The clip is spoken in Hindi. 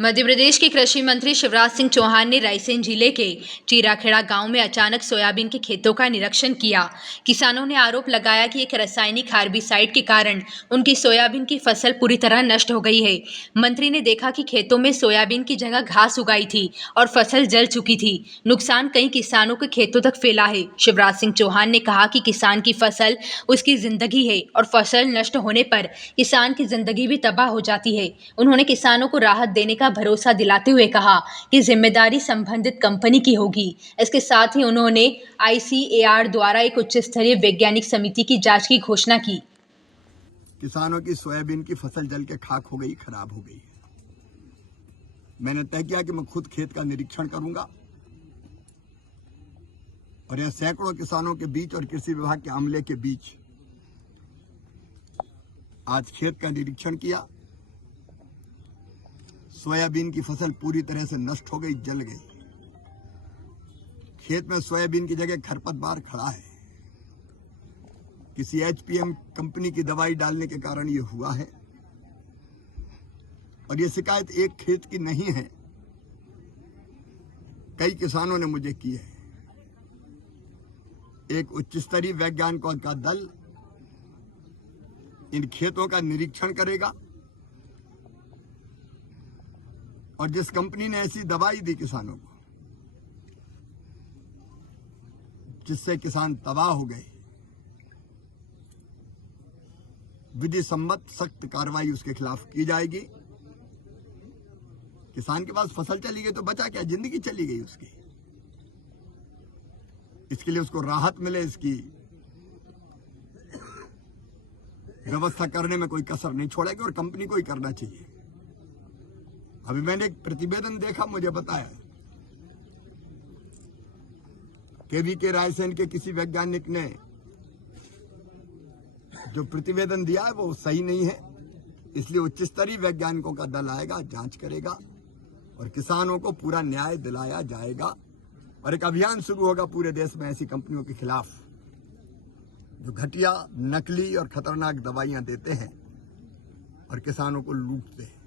मध्य प्रदेश के कृषि मंत्री शिवराज सिंह चौहान ने रायसेन जिले के टीराखेड़ा गांव में अचानक सोयाबीन के खेतों का निरीक्षण किया। किसानों ने आरोप लगाया कि एक रासायनिक हार्बिसाइड के कारण उनकी सोयाबीन की फसल पूरी तरह नष्ट हो गई है। मंत्री ने देखा कि खेतों में सोयाबीन की जगह घास उगाई थी और फसल जल चुकी थी। नुकसान कई किसानों के खेतों तक फैला है। शिवराज सिंह चौहान ने कहा कि किसान की फसल उसकी जिंदगी है और फसल नष्ट होने पर किसान की जिंदगी भी तबाह हो जाती है। उन्होंने किसानों को राहत देने का भरोसा दिलाते हुए कहा कि जिम्मेदारी संबंधित कंपनी की होगी। इसके साथ ही उन्होंने ICAR द्वारा एक उच्च स्तरीय वैज्ञानिक समिति की जांच की घोषणा की। किसानों की सोयाबीन की फसल जल के खाक हो गई, खराब हो गई। मैंने तय किया कि मैं खुद खेत का निरीक्षण करूंगा और यह सैकड़ों किसानों के बीच और कृषि विभाग के अमले के बीच आज खेत का निरीक्षण किया। सोयाबीन की फसल पूरी तरह से नष्ट हो गई, जल गई। खेत में सोयाबीन की जगह खरपतवार खड़ा है। किसी HPM कंपनी की दवाई डालने के कारण यह हुआ है और यह शिकायत एक खेत की नहीं है, कई किसानों ने मुझे की है। एक उच्च स्तरीय वैज्ञानिकों का दल इन खेतों का निरीक्षण करेगा और जिस कंपनी ने ऐसी दवाई दी किसानों को जिससे किसान तबाह हो गए, विधि सम्मत सख्त कार्रवाई उसके खिलाफ की जाएगी। किसान के पास फसल चली गई तो बचा क्या, जिंदगी चली गई उसकी। इसके लिए उसको राहत मिले, इसकी व्यवस्था करने में कोई कसर नहीं छोड़ेगी और कंपनी को ही करना चाहिए। अभी मैंने एक प्रतिवेदन देखा, मुझे बताया KVK रायसेन के किसी वैज्ञानिक ने जो प्रतिवेदन दिया है वो सही नहीं है। इसलिए उच्च स्तरीय वैज्ञानिकों का दल आएगा, जांच करेगा और किसानों को पूरा न्याय दिलाया जाएगा और एक अभियान शुरू होगा पूरे देश में ऐसी कंपनियों के खिलाफ जो घटिया, नकली और खतरनाक दवाइयां देते हैं और किसानों को लूटते हैं।